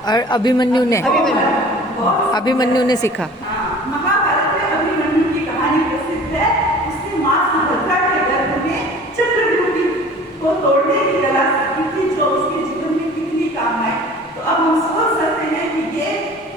और अभिमन्यु ने सीखा। महाभारत में अभिमन्यु की कहानी प्रसिद्ध है। उसने मां सुभद्रा के गर्भ में चक्रव्यूह को तोड़ने की कला सीखी थी, जो उसके जीवन में कितनी काम आए। तो अब हम सोच सकते हैं कि ये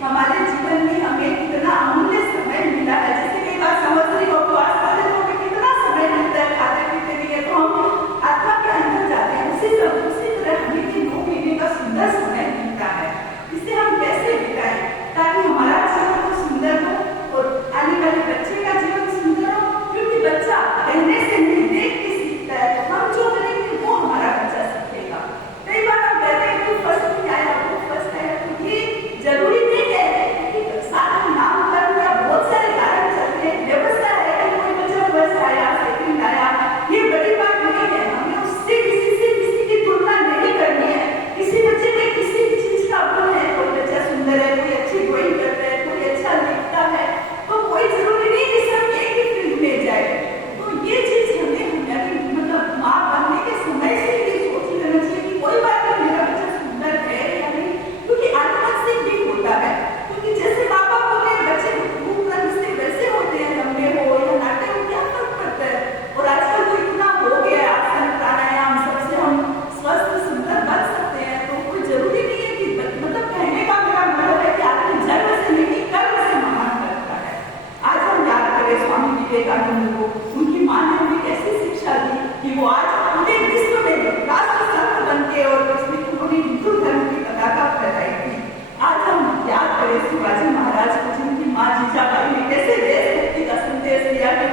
हमारे जीवन में हमें कितना अमूल्य समय मिला है। जैसे कई बार समझ रही हो तो आज सारे लोगों को कितना समय मिलता है खाते पीते के लिए, तो हम आत्मा के अंदर जाते हैं। उसी तरह हमें ये 9 महीने का सुंदर समय मिलता है। इसे हम कैसे बिताएं ताकि हमारा जीवन तो सुंदर हो और आने वाले बच्चे का जीवन सुंदर हो, क्योंकि बच्चा कहने से नहीं देख के सीखता है। तो हम जो करेंगे वो हमारा बच्चा सीखेगा। कई बार हम कहते हैं कि फर्स्ट नहीं आया वो फर्स्ट आया, तो ये जरूरी नहीं है कि साथ में नामकरण या बहुत सारे कारण चलते हैं। व्यवस्था है कि कोई बच्चा फर्स्ट आया सेकंड आया, ये बड़ी बात नहीं है। हमें उससे किसी की तुलना नहीं करनी है। किसी बच्चे में किसी चीज का गुण है, कोई बच्चा सुंदर है, कोई अच्छी ड्राइंग करता है, कोई अच्छा लिखता है, तो कोई जरूरी नहीं कि सब एक ही फील्ड में जाए। तो ये चीज हमें मतलब माँ बनने के समय से ये सोच लेना चाहिए कि कोई बात नहीं, मेरा बच्चा सुंदर है या नहीं, क्योंकि आत्मा से भी होता है। क्योंकि जैसे माँ बाप होते हैं, बच्चे रूप रंग से वैसे होते हैं, लंबे हो या नाटे हो, क्या फर्क पड़ता है। और आजकल तो इतना हो गया है आसन प्राणायाम सबसे हम स्वस्थ सुंदर बन सकते हैं। तो कोई जरूरी नहीं है कि मतलब कहने का मेरा मतलब है कि आपने जन्म से नहीं कर्म से महान करता है। आज हम याद करें स्वामी विवेकानंद को, उनकी मां ने हमें कैसी शिक्षा दी कि वो आज पूरे विश्व में राष्ट्र संत बन के और उन्होंने हिंदू धर्म की पताका फहराई थी। आज हम याद करें शिवाजी महाराज को, जिनकी मां जीजाबाई ने कैसे देशभक्ति का संदेश दिया कि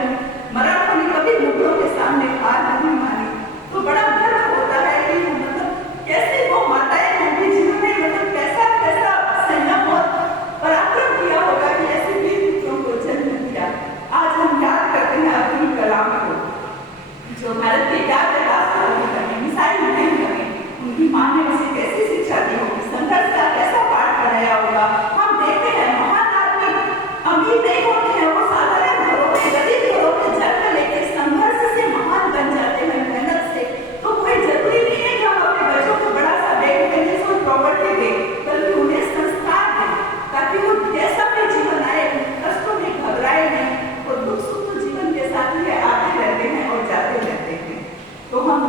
मराठों ने कभी मुगलों के सामने हार नहीं मानी। तो बड़ा गर्व होता है कि मतलब कैसे वो माताएं होंगी जिन्होंने मतलब कैसा कैसा संयम और पराक्रम किया होगा कि ऐसे वीर पुत्रों को जन्म दिया। आज हम याद करते हैं अब्दुल कलाम को, जो भारत के 11 राष्ट्रपति बने, मिसाइल नहीं बने। उनकी मां ने उसे कैसी शिक्षा दी होगी, संघर्ष का कैसा पाठ पढ़ाया होगा। हम देखते हैं महान आदमी अमीर नहीं होते हैं, वो साधारण घरों में गरीब घरों में जन्म लेके संघर्ष से महान बन जाते हैं, मेहनत से। तो कोई जरूरी नहीं है कि हम अपने बच्चों को बड़ा सा बैंक बैलेंस और प्रॉपर्टी दें, बल्कि उन्हें संस्कार दें ताकि वो जैसा भी जीवन आए कष्टों में घबराए नहीं और दुख सुख तो जीवन के साथ ही आते रहते हैं और जाते रहते हैं। तो हम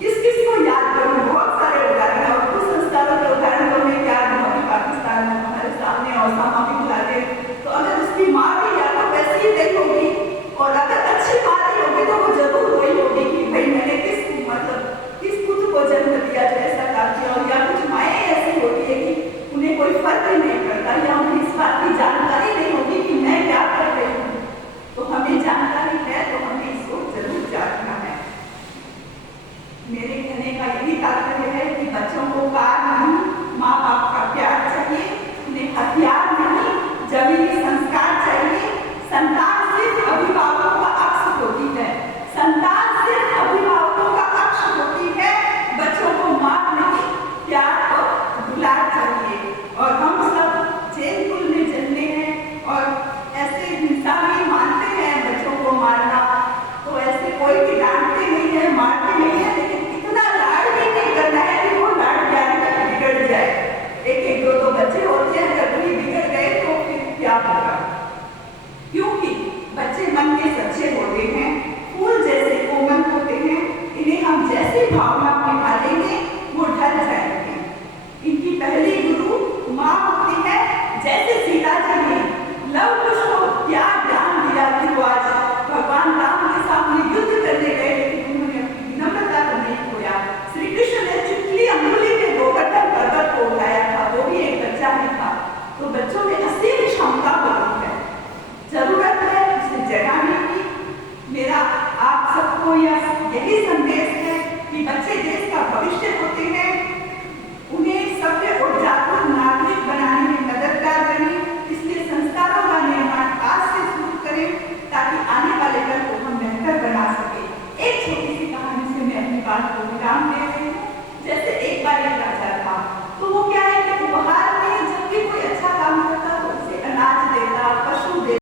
किस किस को याद करूं, बहुत सारे उदाहरण और कुछ संस्कारों के उदाहरण तो मैं याद हूं। अभी पाकिस्तान में हमारे सामने और सामने बुलाते, तो अगर उसकी माँ भी या तो वैसे ही नहीं होगी, और अगर अच्छी माँ नहीं होगी तो वो जरूर वही होगी कि भाई मैंने किस पुत्र को जन्म दिया जो ऐसा काम किया। और या कुछ माएँ ऐसी होती है कि उन्हें कोई फर्क ही नहीं पड़ता, या उन्हें इस बात की जानकारी नहीं होगी कि मैं क्या कर रही हूँ। तो हमें जानकारी है तो हमें इसको जरूर जानना है। मेरे कहने का यही तात्पर्य है कि बच्चों को कार नहीं, माँ बाप का प्यार चाहिए, उन्हें हथियार नहीं जमीनी संस्कार चाहिए। संतान सिर्फ अभिभावकों का अक्ष होती है, संतान सिर्फ अभिभावकों का अक्ष होती है। बच्चों को मार नहीं, प्यार और दुलार चाहिए। और हम सब जैन कुल में जन्मे हैं और ऐसे हिंसा भी मानते हैं बच्चों को मारना, तो ऐसे कोई भी डांटते नहीं है, मारते नहीं है, लेकिन इतना लाड भी नहीं करना है कि वो लाड प्यार में बिगड़ जाए। एक दो बच्चे होते हैं, अगर वही बिगड़ गए तो फिर क्या होगा। क्योंकि बच्चे मन के सच्चे होते हैं, फूल जैसे कोमल होते हैं, इन्हें हम जैसी भावना निभालेंगे वो ढल जाएंगे। इनकी पहली गुरु माँ होती है। जैसे सीता जी ने लव कुश को क्या ज्ञान दिया कि वो आज भगवान राम के सामने युद्ध करने गए, लेकिन उन्होंने अपनी विनम्रता को नहीं खोया। श्री कृष्ण ने चुटकी अंगुली के गोवर्धन पर्वत को उठाया था, वो भी एक बच्चा ही था। तो बच्चों में असीम क्षमता होती है, जरूरत है उसे जगाने की। मेरा आप सबको यही संदेश है कि बच्चे देश का भविष्य होते हैं, उन्हें सभ्य और जागरूक नागरिक बनाने में मददगार बने। इसलिए संस्कारों का निर्माण आज से शुरू करें ताकि आने वाले कल को हम बेहतर बना सके। एक छोटी सी कहानी से मैं अपनी बात को विराम दे रही हूँ। जैसे एक बार एक राजा था, तो वो